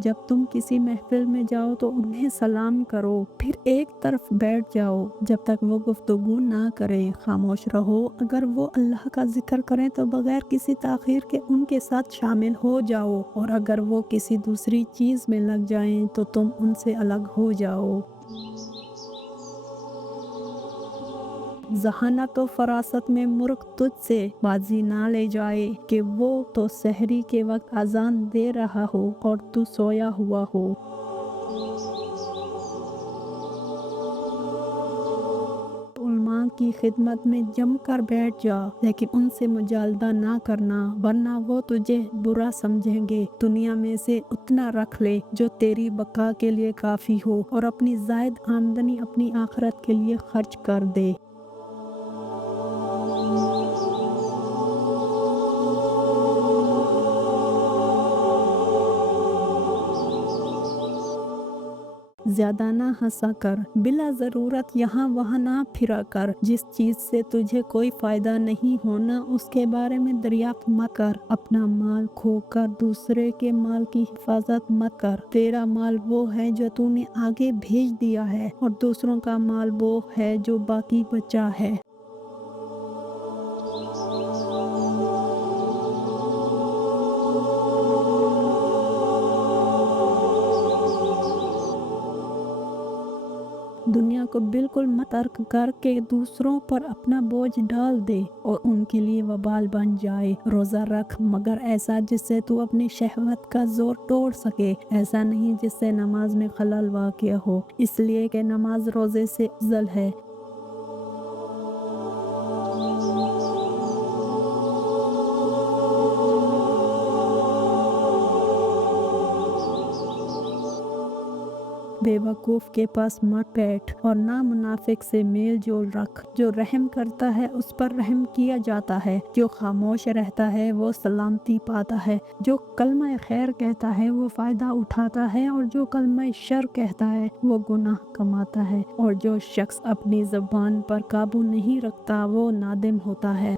जब तुम किसी महफिल में जाओ तो उन्हें सलाम करो, फिर एक तरफ बैठ जाओ जब तक वो गुफ्तगू ना करें। खामोश रहो, अगर वो अल्लाह का जिक्र करें तो बगैर किसी ताखीर के उनके साथ शामिल हो जाओ, और अगर वो किसी दूसरी चीज़ में लग जाएं तो तुम उनसे अलग हो जाओ। जहानत तो फरासत में मुर्ख तुझसे बाजी ना ले जाए कि वो तो सहरी के वक्त अजान दे रहा हो और तू सोया हुआ हो। उलमा की खिदमत में जम कर बैठ जा, लेकिन उनसे मुजालदा ना करना, वरना वो तुझे बुरा समझेंगे। दुनिया में से उतना रख ले जो तेरी बका के लिए काफ़ी हो, और अपनी जायद आमदनी अपनी आखिरत के लिए खर्च कर दे। ज्यादा ना हंसा कर, बिला ज़रूरत यहाँ वहाँ ना फिरा कर। जिस चीज़ से तुझे कोई फ़ायदा नहीं होना उसके बारे में दरियाफ्त मत कर। अपना माल खोकर दूसरे के माल की हिफाजत मत कर। तेरा माल वो है जो तूने आगे भेज दिया है, और दूसरों का माल वो है जो बाकी बचा है। दुनिया को बिल्कुल मत तर्क करके दूसरों पर अपना बोझ डाल दे और उनके लिए वबाल बन जाए। रोज़ा रख, मगर ऐसा जिससे तू अपनी शहवत का जोर तोड़ सके, ऐसा नहीं जिससे नमाज में खलल वाक़या हो, इसलिए कि नमाज रोज़े से अफजल है। बेवकूफ़ के पास मत बैठ और ना मुनाफिक से मेल जोल रख। जो रहम करता है उस पर रहम किया जाता है, जो खामोश रहता है वो सलामती पाता है। जो कलमा खैर कहता है वो फ़ायदा उठाता है, और जो कलमा शर कहता है वो गुनाह कमाता है। और जो शख्स अपनी ज़बान पर काबू नहीं रखता वो नादिम होता है।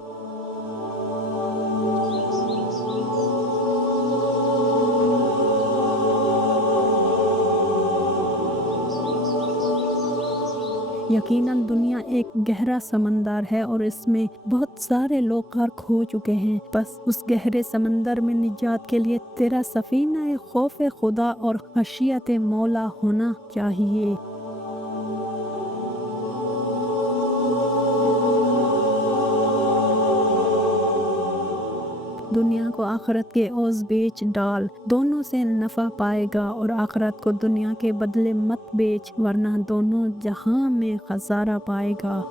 यकीनन दुनिया एक गहरा समंदर है और इसमें बहुत सारे लोग गर्क हो चुके हैं। बस उस गहरे समंदर में निजात के लिए तेरा सफीना खौफ खुदा और खशियत मौला होना चाहिए। दुनिया को आखिरत के ओज़ बेच डाल, दोनों से नफ़ा पाएगा, और आखिरत को दुनिया के बदले मत बेच, वरना दोनों जहां में खसारा पाएगा।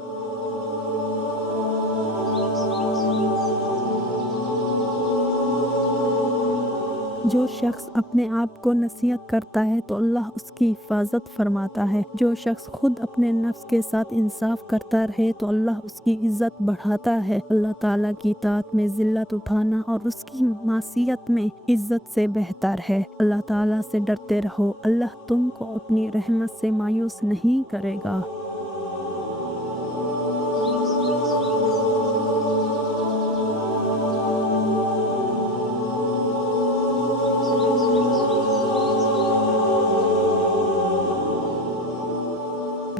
जो शख्स अपने आप को नसीहत करता है तो अल्लाह उसकी हिफाजत फरमाता है। जो शख्स खुद अपने नफ्स के साथ इंसाफ करता रहे तो अल्लाह उसकी इज्जत बढ़ाता है। अल्लाह ताला की इताअत में जिल्लत उठाना और उसकी मासियत में इज्जत से बेहतर है। अल्लाह ताला से डरते रहो, अल्लाह तुमको अपनी रहमत से मायूस नहीं करेगा।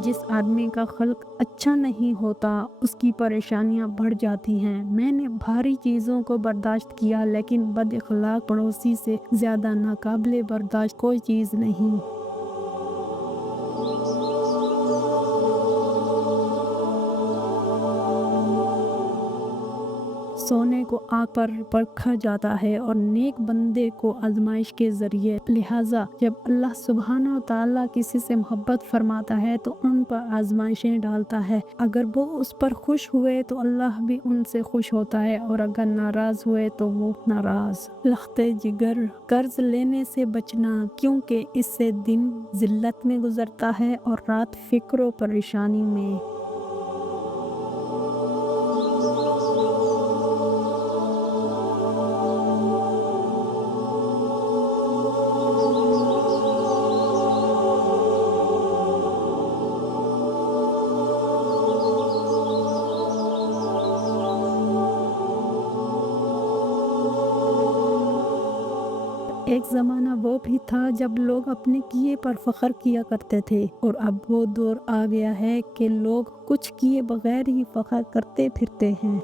जिस आदमी का खल्क अच्छा नहीं होता उसकी परेशानियां बढ़ जाती हैं। मैंने भारी चीज़ों को बर्दाश्त किया, लेकिन बद अखलाक पड़ोसी से ज़्यादा नाकाबिले बर्दाश्त कोई चीज़ नहीं। सोने को आग पर परखा जाता है और नेक बंदे को आजमाइश के जरिए। लिहाजा जब अल्लाह सुब्हाना व तआला किसी से मोहब्बत फरमाता है तो उन पर आजमाइशें डालता है। अगर वो उस पर खुश हुए तो अल्लाह भी उनसे खुश होता है, और अगर नाराज हुए तो वो नाराज। लख्ते जिगर, कर्ज लेने से बचना, क्योंकि इससे दिन जिल्लत में गुजरता है और रात फिक्र व परेशानी में। ایک زمانہ وہ بھی تھا جب لوگ اپنے کیے پر فخر کیا کرتے تھے، اور اب وہ دور آ گیا ہے کہ لوگ کچھ کیے بغیر ہی فخر کرتے پھرتے ہیں۔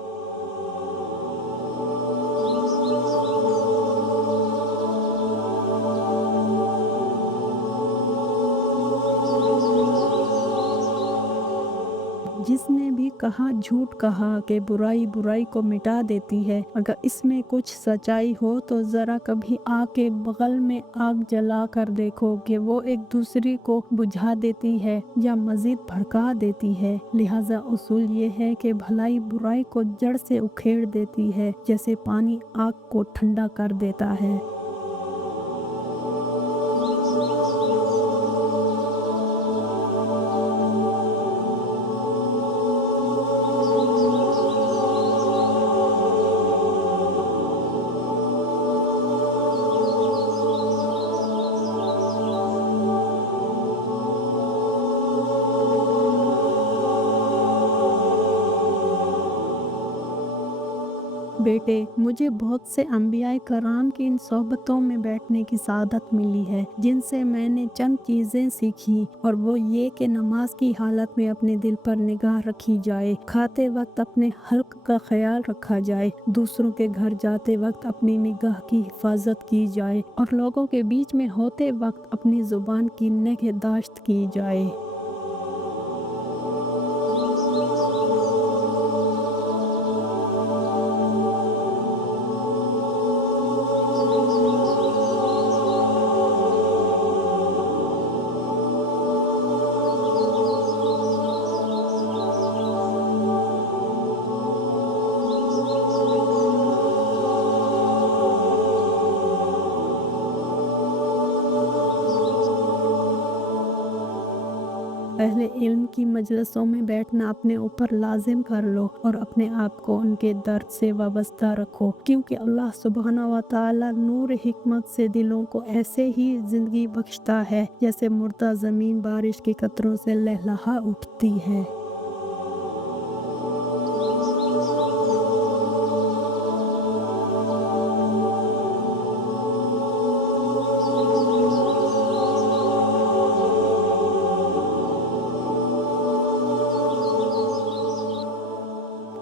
جس نے بھی کہا جھوٹ کہا کہ برائی برائی کو مٹا دیتی ہے، اگر اس میں کچھ سچائی ہو تو ذرا کبھی آگ کے بغل میں آگ جلا کر دیکھو کہ وہ ایک دوسرے کو بجھا دیتی ہے یا مزید بھڑکا دیتی ہے۔ لہٰذا اصول یہ ہے کہ بھلائی برائی کو جڑ سے اکھیڑ دیتی ہے، جیسے پانی آگ کو ٹھنڈا کر دیتا ہے۔ بیٹے، مجھے بہت سے انبیاء کرام کی ان صحبتوں میں بیٹھنے کی سعادت ملی ہے، جن سے میں نے چند چیزیں سیکھی، اور وہ یہ کہ نماز کی حالت میں اپنے دل پر نگاہ رکھی جائے، کھاتے وقت اپنے حلق کا خیال رکھا جائے، دوسروں کے گھر جاتے وقت اپنی نگاہ کی حفاظت کی جائے، اور لوگوں کے بیچ میں ہوتے وقت اپنی زبان کی نگہداشت کی جائے۔ اہل علم کی مجلسوں میں بیٹھنا اپنے اوپر لازم کر لو، اور اپنے آپ کو ان کے درد سے وابستہ رکھو، کیونکہ اللہ سبحانہ و تعالی نور حکمت سے دلوں کو ایسے ہی زندگی بخشتا ہے جیسے مردہ زمین بارش کے قطروں سے لہلہا اٹھتی ہے۔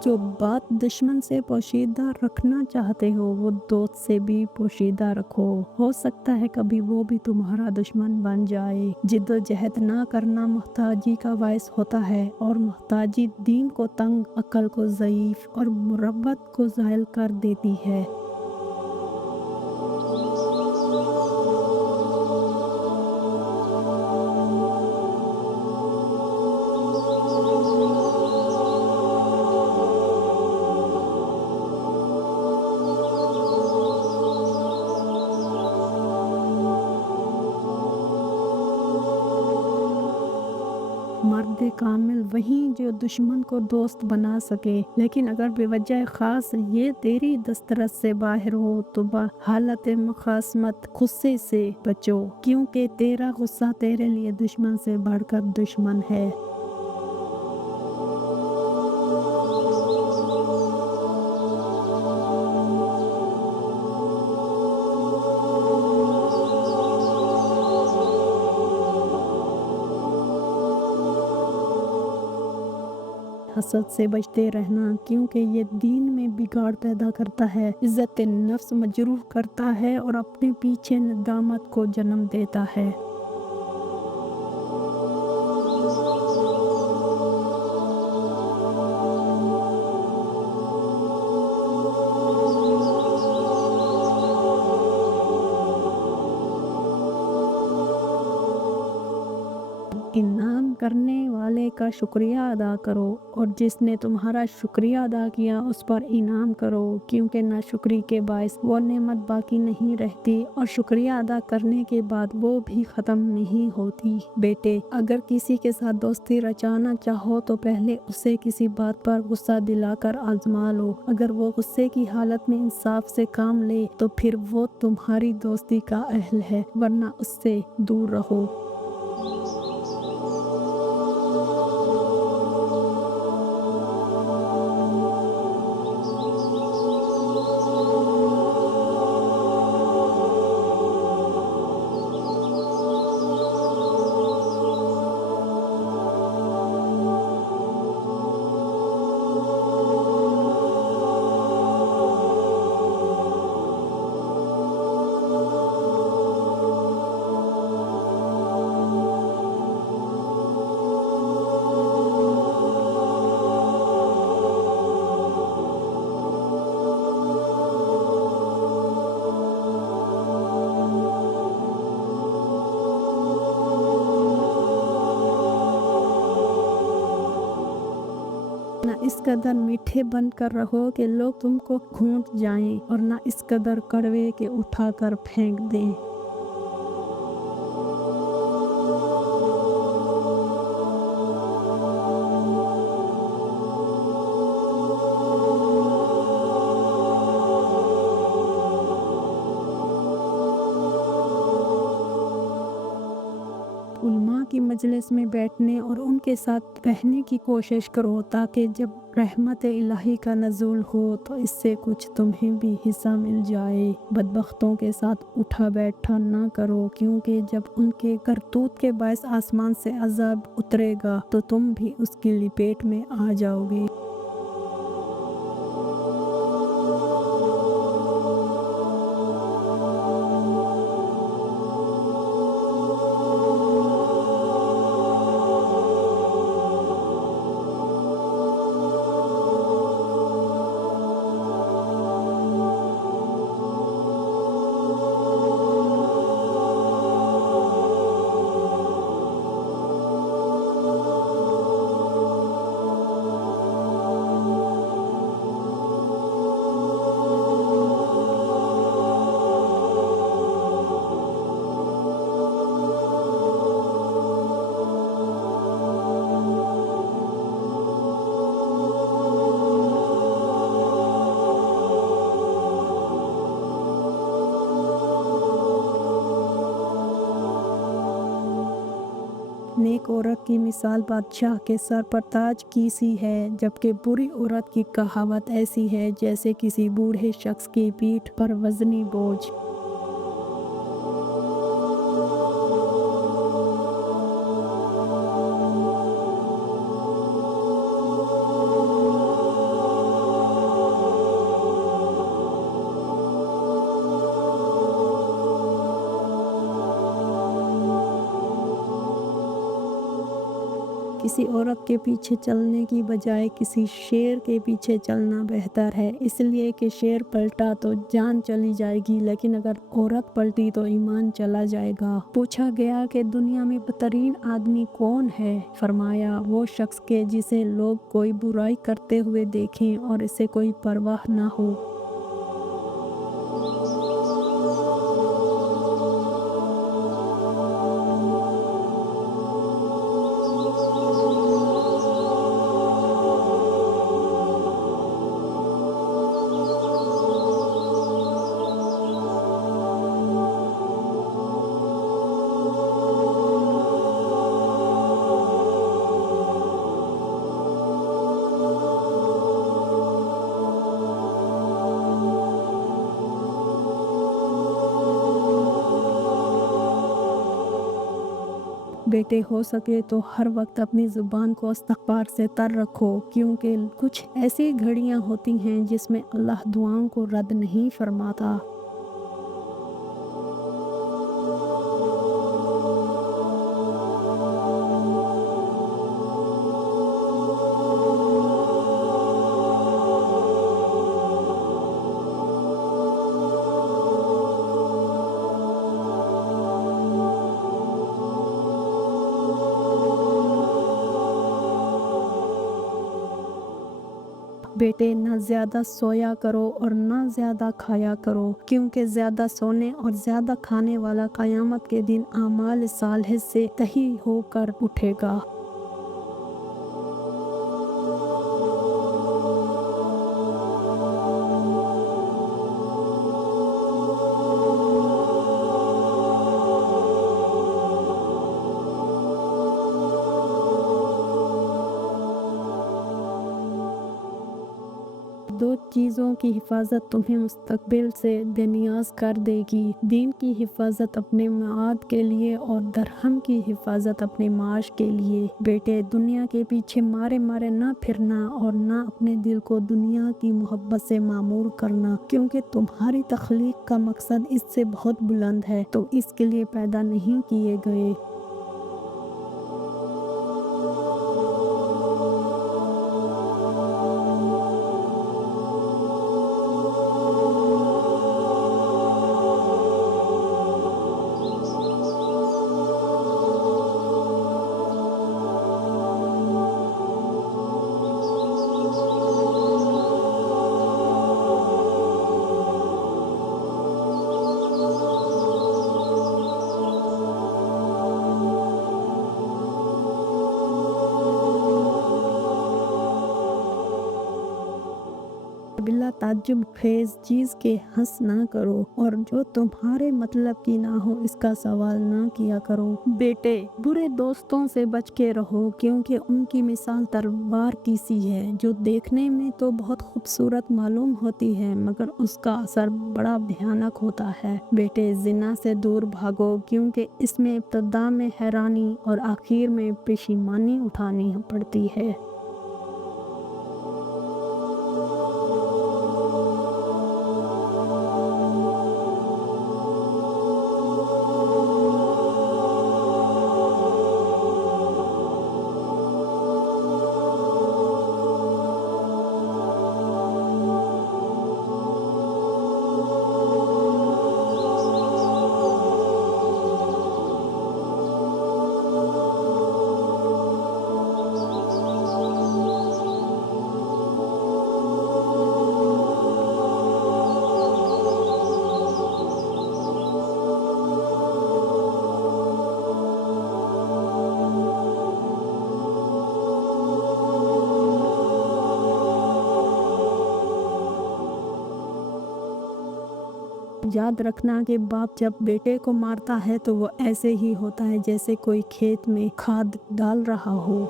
جو بات دشمن سے پوشیدہ رکھنا چاہتے ہو وہ دوست سے بھی پوشیدہ رکھو، ہو سکتا ہے کبھی وہ بھی تمہارا دشمن بن جائے۔ جد و جہد نہ کرنا محتاجی کا باعث ہوتا ہے، اور محتاجی دین کو تنگ، عقل کو ضعیف اور مروت کو زائل کر دیتی ہے۔ مرد کامل وہی جو دشمن کو دوست بنا سکے، لیکن اگر بے وجہ خاص یہ تیری دسترس سے باہر ہو تو حالت مخاصمت غصے سے بچو، کیونکہ تیرا غصہ تیرے لیے دشمن سے بڑھ کر دشمن ہے۔ حسد سے بچتے رہنا، کیونکہ یہ دین میں بگاڑ پیدا کرتا ہے، عزت نفس مجروح کرتا ہے اور اپنے پیچھے ندامت کو جنم دیتا ہے۔ انعام کرنے والے کا شکریہ ادا کرو، اور جس نے تمہارا شکریہ ادا کیا اس پر انعام کرو، کیونکہ ناشکری کے باعث وہ نعمت باقی نہیں رہتی، اور شکریہ ادا کرنے کے بعد وہ بھی ختم نہیں ہوتی۔ بیٹے، اگر کسی کے ساتھ دوستی رچانا چاہو تو پہلے اسے کسی بات پر غصہ دلا کر آزما لو، اگر وہ غصے کی حالت میں انصاف سے کام لے تو پھر وہ تمہاری دوستی کا اہل ہے، ورنہ اس سے دور رہو۔ इस कदर मीठे बनकर रहो कि लोग तुमको घूंट जाएं और ना इस कदर कड़वे के उठाकर फेंक दें। उलमा की मजलिस में बैठने और उनके साथ रहने की कोशिश करो ताकि जब रहमत इलाही का नज़ूल हो तो इससे कुछ तुम्हें भी हिस्सा मिल जाए। बदबख्तों के साथ उठा बैठा ना करो, क्योंकि जब उनके करतूत के बायस आसमान से अजाब उतरेगा तो तुम भी उसकी लपेट में आ जाओगे। नेक औरत की मिसाल बादशाह के सर पर ताज की सी है, जबकि बुरी औरत की कहावत ऐसी है जैसे किसी बूढ़े शख्स की पीठ पर वजनी बोझ। किसी औरत के पीछे चलने की बजाय किसी शेर के पीछे चलना बेहतर है, इसलिए कि शेर पलटा तो जान चली जाएगी, लेकिन अगर औरत पलटी तो ईमान चला जाएगा। पूछा गया कि दुनिया में बदतरीन आदमी कौन है? फरमाया, वो शख्स के जिसे लोग कोई बुराई करते हुए देखें और इसे कोई परवाह ना हो। बेटे, हो सके तो हर वक्त अपनी ज़ुबान को इस्तिग़फ़ार से तर रखो, क्योंकि कुछ ऐसी घड़ियाँ होती हैं जिसमें अल्लाह दुआओं को रद्द नहीं फरमाता। बेटे, न ज़्यादा सोया करो और न ज़्यादा खाया करो, क्योंकि ज़्यादा सोने और ज़्यादा खाने वाला क़यामत के दिन आमाल सालिह से तही होकर उठेगा। दो चीज़ों की हिफाजत तुम्हें मुस्तकबिल से बेनियाज कर देगी, दीन की हिफाजत अपने माद के लिए और दरहम की हिफाजत अपने माश के लिए। बेटे, दुनिया के पीछे मारे मारे ना फिरना और ना अपने दिल को दुनिया की मोहब्बत से मामूर करना, क्योंकि तुम्हारी तख्लीक का मकसद इससे बहुत बुलंद है, तो इसके लिए पैदा नहीं किए गए। बिला ताज्जुब खेज चीज के हंस ना करो और जो तुम्हारे मतलब की ना हो इसका सवाल ना किया करो। बेटे, बुरे दोस्तों से बच के रहो क्योंकि उनकी मिसाल तलवार की सी है जो देखने में तो बहुत खूबसूरत मालूम होती है मगर उसका असर बड़ा भयानक होता है। बेटे, जिना से दूर भागो क्योंकि इसमें इब्तदा में हैरानी और आखिर में पेशीमानी उठानी पड़ती है। याद रखना कि बाप जब बेटे को मारता है तो वो ऐसे ही होता है जैसे कोई खेत में खाद डाल रहा हो।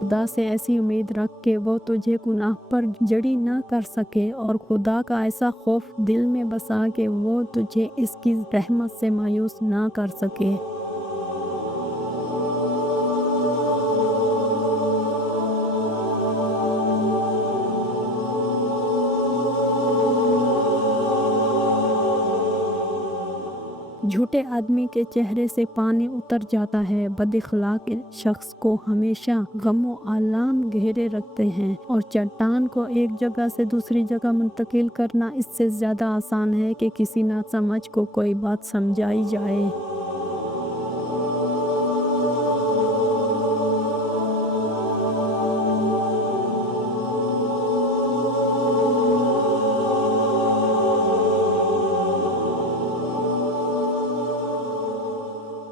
खुदा से ऐसी उम्मीद रख के वो तुझे गुनाह पर जड़ी ना कर सके और खुदा का ऐसा खौफ दिल में बसा के वो तुझे इसकी रहमत से मायूस ना कर सके। झूठे आदमी के चेहरे से पानी उतर जाता है। बदअखलाक शख्स को हमेशा गम और आलाम घेरे रखते हैं और चट्टान को एक जगह से दूसरी जगह मुंतकिल करना इससे ज़्यादा आसान है कि किसी नासमझ को कोई बात समझाई जाए।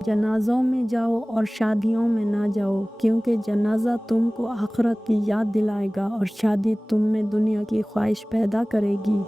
जनाज़ों में जाओ और शादियों में ना जाओ क्योंकि जनाजा तुमको आखिरत की याद दिलाएगा और शादी तुम में दुनिया की ख्वाहिश पैदा करेगी।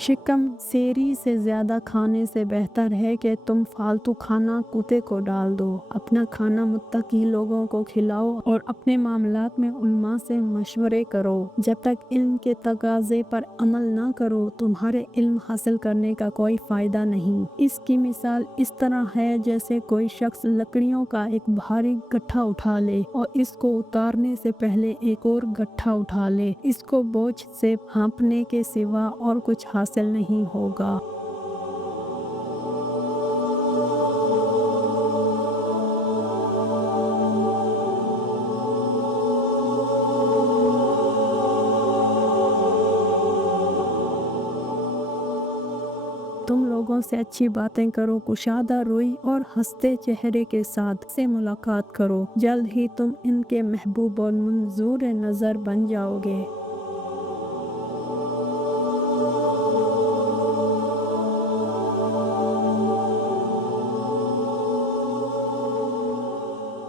शिकम सेरी से ज़्यादा खाने से बेहतर है कि तुम फालतू खाना कुत्ते को डाल दो। अपना खाना मुत्तकी लोगों को खिलाओ और अपने मामलात में उल्मा से मशवरे करो। जब तक इल्म के तगाज़े पर अमल ना करो तुम्हारे इल्म हासिल करने का कोई फ़ायदा नहीं। इसकी मिसाल इस तरह है जैसे कोई शख्स लकड़ियों का एक भारी गट्ठा उठा ले और इसको उतारने से पहले एक और गट्ठा उठा ले। इसको बोझ से हाँपने के सिवा और कुछ हासिल नहीं होगा। तुम लोगों से अच्छी बातें करो, कुशादा रोई और हंसते चेहरे के साथ से मुलाकात करो। जल्द ही तुम इनके महबूब और मंजूर नज़र बन जाओगे।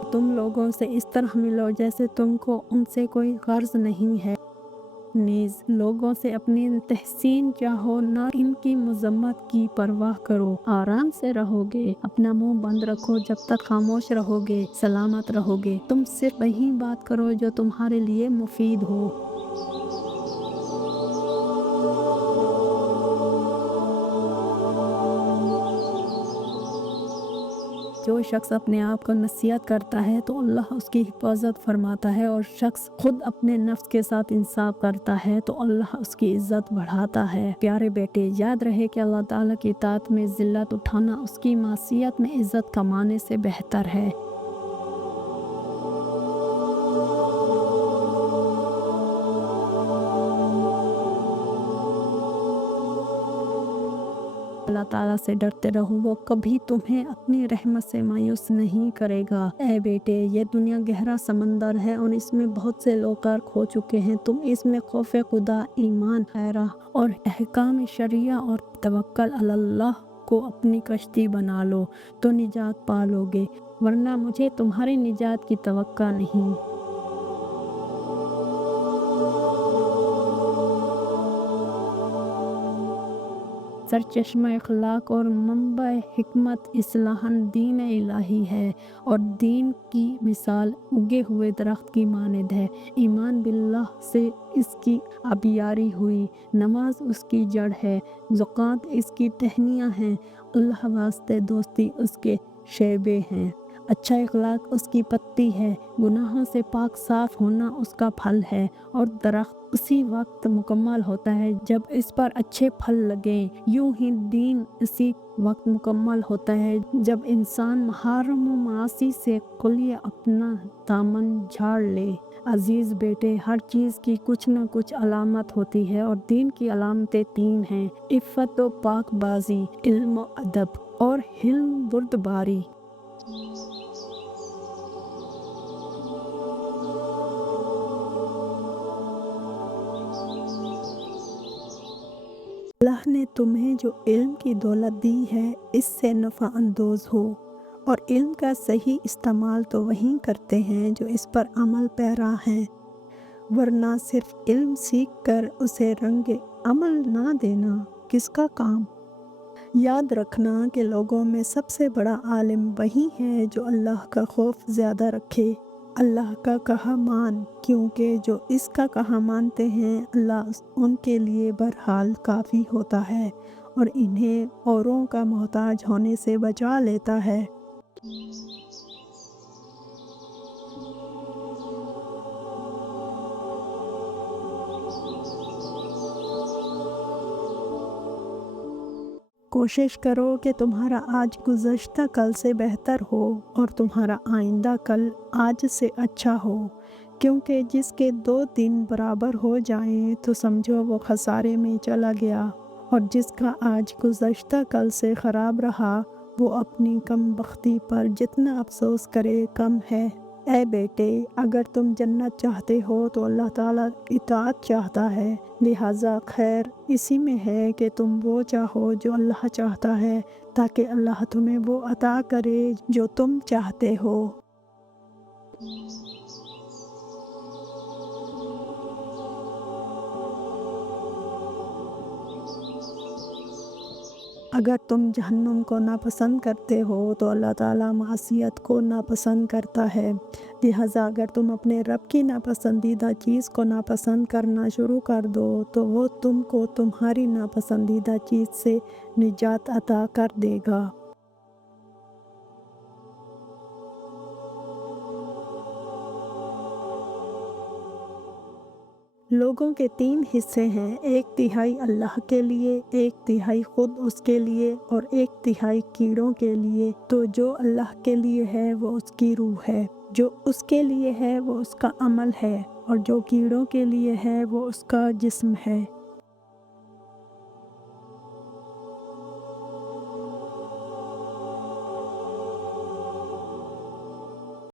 तुम लोगों से इस तरह मिलो जैसे तुमको उनसे कोई गर्ज नहीं है। नीज लोगों से अपनी तहसीन चाहो, ना इनकी मजम्मत की परवाह करो। आराम से रहोगे, अपना मुंह बंद रखो। जब तक खामोश रहोगे सलामत रहोगे। तुम सिर्फ वही बात करो जो तुम्हारे लिए मुफीद हो। जो शख्स अपने आप को नसीहत करता है तो अल्लाह उसकी हिफाजत फरमाता है और शख्स खुद अपने नफ्स के साथ इंसाफ करता है तो अल्लाह उसकी इज्जत बढ़ाता है। प्यारे बेटे, याद रहे कि अल्लाह ताला की इताअत में जिल्लत उठाना उसकी मासियत में इज्जत कमाने से बेहतर है। अल्लाह ताला से डरते रहो, वो कभी तुम्हें अपनी रहमत से मायूस नहीं करेगा। ए बेटे, ये दुनिया गहरा समंदर है और इसमें बहुत से लोग गर्क हो चुके हैं। तुम इसमें खौफ खुदा, ईमान, खैरा और अहकाम शरिया और तवक्कल अल्लाह को अपनी कश्ती बना लो तो निजात पा लोगे, वरना मुझे तुम्हारी निजात की तवक्का नहीं। सरचश्मा अखलाक और मंबा हिकमत इस्लाहन दीन इलाही है और दीन की मिसाल उगे हुए दरख्त की मानद है। ईमान बिल्लाह से इसकी आबियारी हुई, नमाज उसकी जड़ है, ज़कात इसकी टहनियाँ हैं, अल्लाह वास्ते दोस्ती उसके शेबे हैं, अच्छा इखलाक उसकी पत्ती है, गुनाहों से पाक साफ होना उसका फल है और दरख्त उसी वक्त मुकम्मल होता है जब इस पर अच्छे फल लगें। यूं ही दीन इसी वक्त मुकम्मल होता है जब इंसान मुहर्रम व मासी से कुलिय अपना दामन झाड़ ले। अजीज़ बेटे, हर चीज़ की कुछ न कुछ अलामत होती है और दीन की अलामतें 3 हैं: इफ़्फ़त व पाकबाजी, इल्म व अदब और हिल्म बुर्दबारी। अल्लाह ने तुम्हें जो इल्म की दौलत दी है, इससे नफ़ा अंदोज़ हो, और इल्म का सही इस्तेमाल तो वही करते हैं जो इस पर अमल पैरा हैं, वरना सिर्फ इल्म सीख कर उसे रंगे अमल ना देना किसका काम। याद रखना कि लोगों में सबसे बड़ा आलिम वही है जो अल्लाह का खौफ ज़्यादा रखे, अल्लाह का कहा मान, क्योंकि जो इसका कहा मानते हैं अल्लाह उनके लिए बहरहाल काफ़ी होता है और इन्हें औरों का मोहताज होने से बचा लेता है। कोशिश करो कि तुम्हारा आज गुज़श्ता कल से बेहतर हो और तुम्हारा आइंदा कल आज से अच्छा हो, क्योंकि जिसके 2 दिन बराबर हो जाएं तो समझो वो खसारे में चला गया, और जिसका आज गुज़श्ता कल से ख़राब रहा वो अपनी कम बख्ती पर जितना अफसोस करे कम है। ए बेटे, अगर तुम जन्नत चाहते हो तो अल्लाह ताला इताअत चाहता है, लिहाजा खैर इसी में है कि तुम वो चाहो जो अल्लाह चाहता है, ताकि अल्लाह तुम्हें वो अता करे जो तुम चाहते हो। अगर तुम जहन्नुम को नापसंद करते हो तो अल्लाह ताला मासियत को नापसंद करता है, लिहाजा अगर तुम अपने रब की नापसंदीदा चीज़ को नापसंद करना शुरू कर दो तो वो तुमको तुम्हारी नापसंदीदा चीज़ से निजात अता कर देगा। लोगों के 3 हिस्से हैं, 1/3 अल्लाह के लिए, 1/3 खुद उसके लिए और 1/3 कीड़ों के लिए। तो जो अल्लाह के लिए है वो उसकी रूह है, जो उसके लिए है वो उसका अमल है, और जो कीड़ों के लिए है वो उसका जिस्म है।